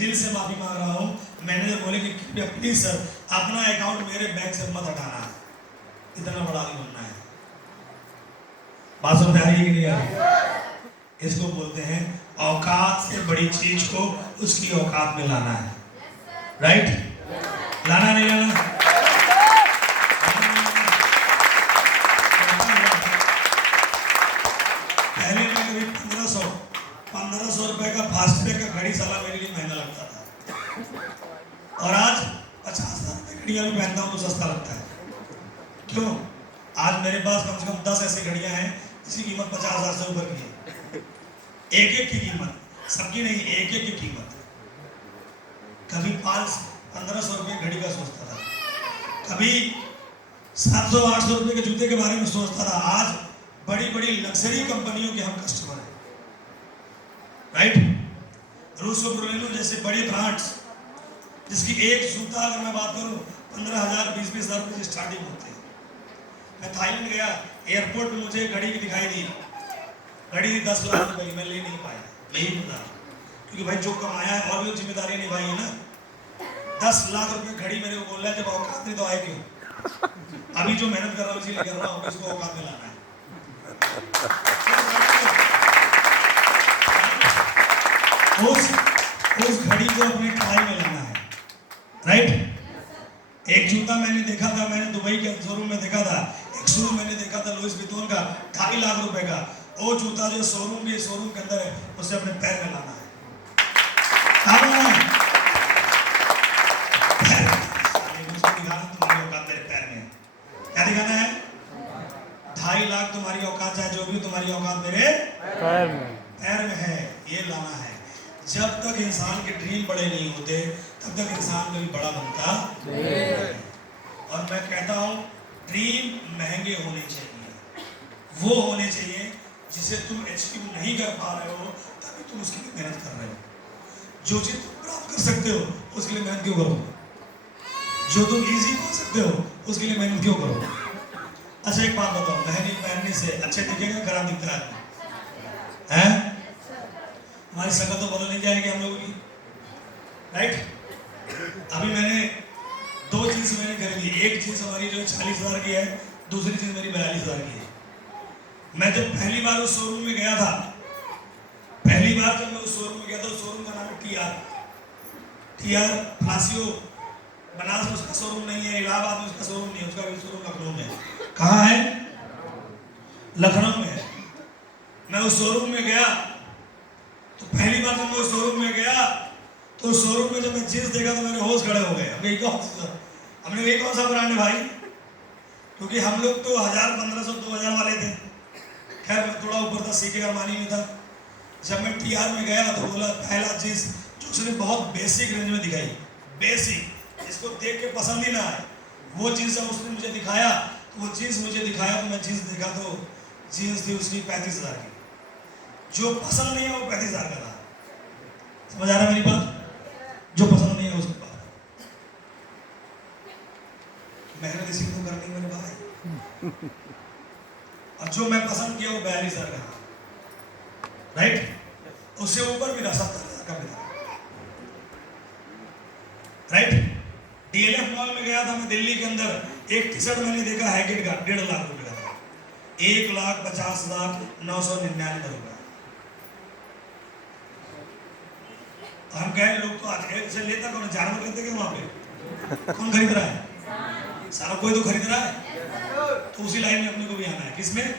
दिल से माफी मांग रहा हूँ। मैनेजर बोले कि प्लीज सर अपना अकाउंट मेरे बैंक से मत हटाना, इतना बड़ा आदमी बनना है। बात समझ आ रही है कि नहीं आ रही? इसको बोलते हैं औकात से बड़ी चीज को उसकी औकात में लाना है। राइट? लाना नहीं लाना? पहले मैं कभी 1500 रुपए का फास्टैग का घड़ी साला मेरे लिए महंगा लगता था, और आज 50,000 रुपए घड़ियां भी पहनता हूँ तो सस्ता लगता है। क्यों? आज मेरे पास कम से कम 10 ऐसी घड़ियां हैं जिसकी कीमत 50,000 से ऊपर की है। एक एक की कीमत, सबकी नहीं, एक एक की कीमत। कभी 1500 रुपये घड़ी का सोचता था, कभी 700-800 रुपये के जूते के बारे में सोचता था। आज बड़ी बड़ी लग्जरी कंपनियों के हम कस्टमर हैं। राइट? रूसो ब्रूलेनो जैसे बड़े ब्रांड्स, जिसकी एक जूता अगर मैं बात करूं 15,000 20,000 रुपये से स्टार्टिंग होते हैं। मैं थाईलैंड गया, एयरपोर्ट में मुझे घड़ी दिखाई दी, घड़ी 10 लाख रुपए की, मैं ले नहीं पाया। मैं ही बता, क्योंकि भाई जो कमाया है और भी जिम्मेदारी निभाई है ना। 10 लाख रुपए घड़ी मेरे को बोल रहा है, जब औकात नहीं तो आए क्यों? अभी जो मेहनत कर रहा हूँ इसीलिए कर रहा हूँ, इसको औकात में लाना है। उस घड़ी को अपने टाई में लाना है। राइट? एक जूता मैंने देखा था, मैंने दुबई के शोरूम में देखा था, एक शूज मैंने देखा था लुइस विटॉन का 2.5 लाख रुपए का। वो जूता जो शोरूम के अंदर है, उसे अपने पैर में लाना है। कहाँ लाना है? तुम्हारी औकात मेरे पैर में है। क्या दिखाना है? 2.5 लाख तुम्हारी औकात, चाहे जो भी तुम्हारी औकात मेरे पैर में है, ये लाना है। जब तक इंसान के ड्रीम बड़े नहीं होते तब तक इंसान कभी बड़ा बनता नहीं। और मैं कहता हूँ ड्रीम महंगे होने चाहिए, वो होने चाहिए जिसे तुम अचीव नहीं कर पा रहे हो तभी तुम उसके लिए मेहनत कर रहे हो। जो चीज तुम प्राप्त कर सकते हो उसके लिए मेहनत क्यों करो? जो तुम इजी पा सकते हो उसके लिए मेहनत क्यों करो? अच्छा एक बात बताओ, महंगी पहनने से अच्छे दिखेगा, खराब दिखता है? हमारी शक्ल तो बदल नहीं जाएगी हम लोगों की। राइट? अभी मैंने 2 जीन्स मैंने खरीदी, एक जीन्स हमारी जो 40,000 की है, दूसरी जीन्स मेरी 42,000 की है। मैं जब पहली बार उस शोरूम में गया था, पहली बार जब मैं उस शोरूम में गया था, उस शोरूम का नाम है टीआर फ्लासियो। बनारस में उसका शोरूम नहीं है, इलाहाबाद में उसका शोरूम नहीं है, उसका शोरूम लखनऊ में है। कहाँ है? लखनऊ में है। मैं उस शोरूम में गया तो पहली बार जब मैं उस शोरूम में गया तो शोरूम में जब मैं जींस देखा तो मेरे होश खड़े हो गए। हमने ये कौन सा ब्रांड है भाई? क्योंकि हम लोग तो 1000, 1500, 2000 वाले थे। खैर मैं थोड़ा ऊपर था, सीके अरमानी में था। जब मैं टीआर में गया तो बोला पहला जींस जो उसने बहुत बेसिक रेंज में दिखाई, बेसिक, जिसको देख के पसंद ही ना आए, वो जींस जब उसने मुझे दिखाया तो वो जींस मुझे दिखाया तो मैं जींस देखा तो जींस थी उसकी 35,000 की। जो पसंद नहीं है वो 35,000 का था। समझ आ रहा है मेरी बात? जो पसंद नहीं है उसके पास मेहनत इसी को करनी मेरे भाई। और जो मैं पसंद किया वो 42,000 का था। राइट? उससे ऊपर भी था 70,000 का भी था। राइट? डीएलएफ मॉल में गया था मैं दिल्ली के अंदर, एक टी शर्ट मैंने देखा हैगेट का 1.5 लाख रुपए का था, 1,50,999 रुपए। हम कहे लोग तो आज ऐसे लेता कौन? जानवर लेते क्या वहां पे? कौन खरीद रहा है? सारा कोई तो खरीद रहा है। तो उसी लाइन में अपने को भी आना है। किसमें?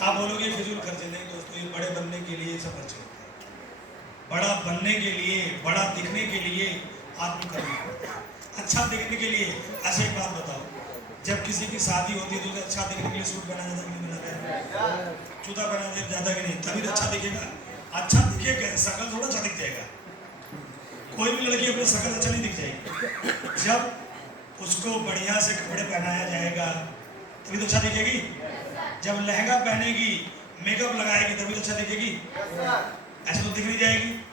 आप बोलोगे फिजूल खर्चे। नहीं दोस्तों, ये बड़े बनने के लिए सब खर्चे होते हैं। बड़ा बनने के लिए, बड़ा दिखने के लिए आदमी करना पड़ता है। अच्छा दिखने के लिए, ऐसे एक बात बताओ, जब किसी की शादी होती है तो उसे अच्छा दिखने के लिए सूट पहना जाता है कि नहीं पहना जाता? जूता पहना जाता कि नहीं? तभी तो अच्छा दिखेगा। अच्छा दिखेगा, शकल थोड़ा अच्छा दिख जाएगा। कोई भी लड़की अपने शकल अच्छा नहीं दिख जाएगी। जब उसको बढ़िया से कपड़े पहनाया जाएगा तभी तो अच्छा दिखेगी। जब लहंगा पहनेगी, मेकअप लगाएगी तभी तो अच्छा दिखेगी। ऐसे तो दिख नहीं जाएगी।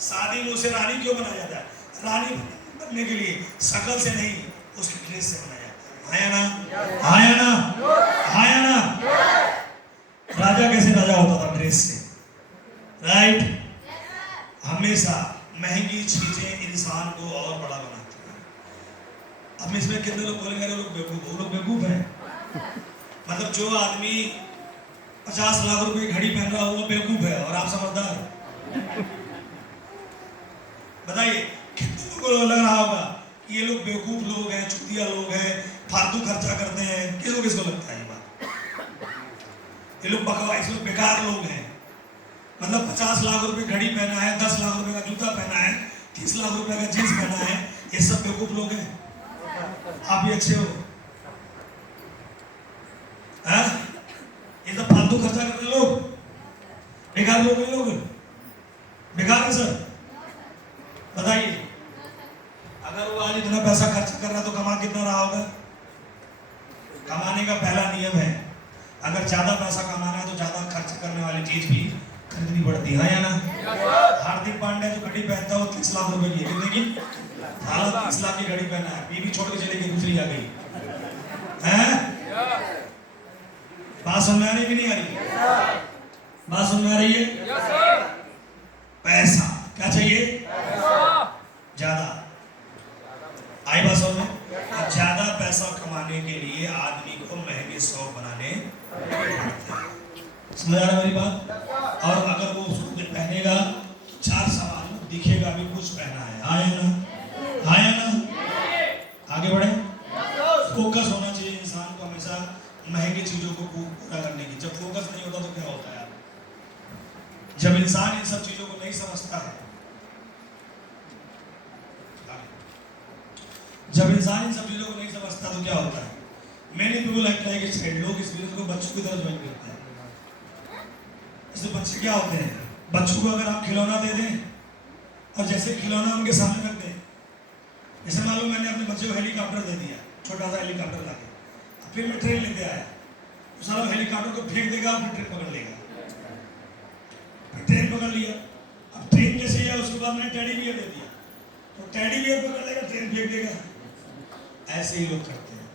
शादी में उसे रानी क्यों बनाया जाता है? रानी बनने के लिए, शकल से नहीं, उसकी ड्रेस से बनाया जाता है। आया ना? आया ना? आया ना? राजा कैसे राजा होता था? ड्रेस से। राइट? हमेशा महंगी चीजें इंसान को और बड़ा बनाती हैं। अब इसमें कितने लोग बोलेंगे वो लोग बेवकूफ हैं। मतलब जो आदमी 50 लाख रुपए की घड़ी पहन रहा हो वो बेवकूफ है और आप समझदार। बताइए कितने लोगों को लग रहा होगा कि ये लोग बेवकूफ लोग हैं, चुतिया लोग हैं, फालतू खर्चा करते हैं। किसको लगता है ये बात? ये लोग बकवास, लोग बेकार लोग हैं। मतलब 50 लाख रुपए घड़ी पहना है, 10 लाख रुपए का जूता पहना है, 30 लाख रुपए का जींस पहना है, ये सब बेवकूफ लोग हैं। आप भी अच्छे हो, ये सब फालतू खर्चा करते लोग बेकार लोग हैं। लोग बेकार है सर। बताइए अगर वो आज इतना पैसा खर्च कर रहा है तो कमा कितना रहा होगा? कमाने का पहला नियम है, अगर ज्यादा पैसा कमाना है तो ज्यादा खर्च करने वाली चीज भी खरीदनी पड़ती है या ना? हार्दिक पांड्या जो घड़ी पहनता है वो 30 लाख रुपए की, कितने की? 30 लाख की घड़ी पहना है, बीवी छोड़ के चली गई, दूसरी आ गई है। बात समझ में आ रही कि नहीं आ रही? बात समझ में आ रही है? पैसा क्या चाहिए? ज्यादा। आई बात समझ में? ज्यादा पैसा कमाने के लिए आदमी को महंगे शौक बनाने पड़ते हैं। समझ आ रहा है मेरी बात? और अगर वो उसको पहनेगा तो 4 सामान दिखेगा भी कुछ पहना है। आया ना? आया ना? आगे बढ़े। फोकस होना चाहिए इंसान को हमेशा महंगी चीजों को पूरा करने की। जब फोकस नहीं होता तो क्या होता है? जब इंसान इन सब चीजों को नहीं समझता है, जब इंसान इन सब चीजों को नहीं समझता तो क्या होता है? मैंने पीपल लाइक लोग इस बिजनेस को बच्चों की तरह ज्वाइन करते हैं। इससे बच्चे क्या होते हैं? बच्चों को अगर आप खिलौना दे दें और जैसे खिलौना उनके सामने रख दें, जैसे मान लो मैंने अपने बच्चे को हेलीकॉप्टर दे दिया, छोटा सा हेलीकॉप्टर लाके, फिर मैं ट्रेन लेके आया, तो सारा हेलीकॉप्टर को फेंक देगा, फिर ट्रेन पकड़ लेगा। फिर ट्रेन पकड़ लिया, अब ट्रेन जैसे ही उसके बाद मैंने टेडी बियर दे दिया, तो टेडी बियर पकड़ लेगा, ट्रेन फेंक देगा। ऐसे ही लोग करते हैं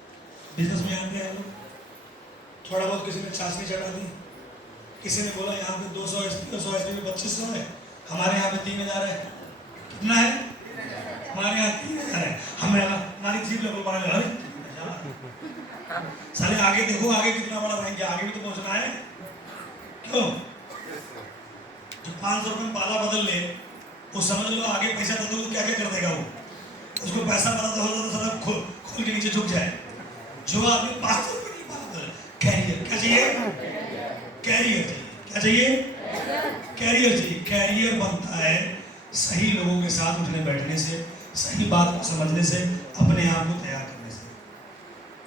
बिजनेस में। आते हैं लोग, थोड़ा बहुत किसी ने चाशनी चढ़ा दी, किसी ने बोला यहाँ पे 200 SP 2500 है, हमारे यहाँ पे 3000 है। कितना है? हमारे यहाँ 3000 है। हमारी जीप लेवल बना ले, साले आगे देखो, आगे कितना बड़ा रहेंगे, आगे भी तो पहुंचना है। क्यों? जो 500 रुपये में पाला बदल ले, वो समझ लो आगे पैसा दे दो क्या क्या कर देगा वो। उसको पैसा पता तो सारा खोल के नीचे झुक जाए। जो आदमी 500 रुपये की बात, कैरियर क्या चाहिए? कैरियर चाहिए। क्या चाहिए? कैरियर चाहिए। कैरियर बनता है सही लोगों के साथ उठने बैठने से, सही बात को समझने से, अपने आप को तैयार करने से।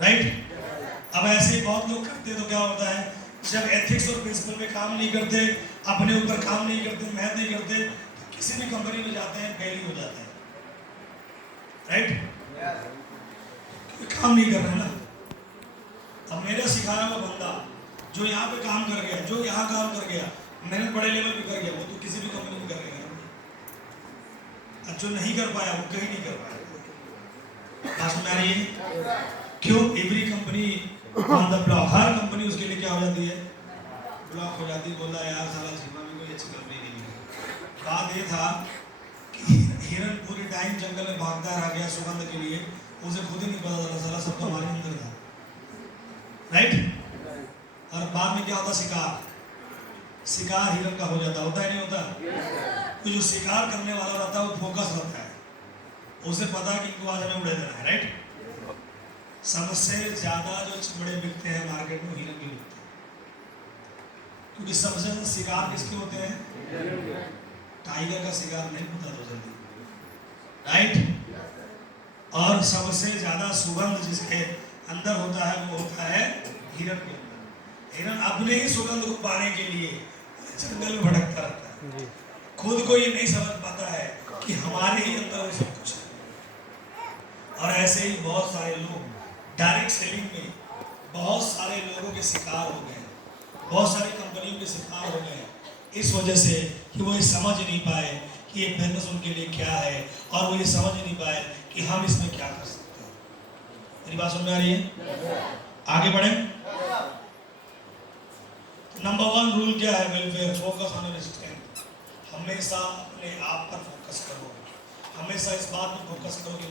राइट? अब ऐसे बहुत लोग करते तो क्या होता है, जब एथिक्स और प्रिंसिपल पे काम नहीं करते, अपने ऊपर काम नहीं करते, मेहनत नहीं करते, तो किसी भी कंपनी में जाते हैं फेल हो जाते हैं। राइट? काम नहीं कर रहे ना। अब मेरा सिखाया हुआ बंदा जो यहाँ पे काम कर गया, जो यहाँ काम कर गया, मेहनत बड़े लेवल पे कर गया, वो तो किसी भी कंपनी में कर लेगा। जो नहीं कर पाया वो कहीं नहीं कर पाया। बात में आ रही है? क्यों? Every company on the block, her company उसके लिए क्या हो जाती है? ब्लॉक हो जाती है। बोला यार साला शिमला में कोई अच्छी कंपनी नहीं मिली। बात ये था कि हिरन पूरी टाइम जंगल में भागता रह गया सुगंध के लिए, उसे खुद ही नहीं पता चला, साला सब तो हमारे अंदर था। राइट? और बाद में क्या होता? शिकार हिरन का हो जाता, होता है नहीं होता? तो जो शिकार करने वाला रहता है वो फोकस रहता है, उसे पता कि इनको आज हमें उड़े देना है। राइट? सबसे ज्यादा जो चिमड़े बिकते हैं मार्केट में हिरन के बिकते हैं, क्योंकि सबसे ज्यादा शिकार किसके होते हैं? टाइगर का शिकार नहीं होता तो जल्दी। राइट? और सबसे ज्यादा सुगंध जिसके अंदर होता है वो होता है हिरन के अंदर। हिरन अपने ही सुगंध को पाने के लिए जंगल में भटकता रहता है, खुद को ये नहीं समझ पाता है कि हमारे ही अंदर वो सब कुछ है। और ऐसे ही बहुत सारे लोग डायरेक्ट सेलिंग में बहुत सारे लोगों के शिकार हो गए, बहुत सारी कंपनियों के शिकार हो गए, इस वजह से कि वो ये समझ नहीं पाए कि ये बिजनेस उनके लिए क्या है, और वो ये समझ नहीं पाए कि हम इसमें क्या कर सकते हैं। मेरी बात समझ में आ रही है? आगे बढ़े। नंबर 1 रूल क्या है? Welfare, focus on your strength. हमेशा अपने अपने आप पर फोकस करो, हमेशा इस बात पर फोकस करो कि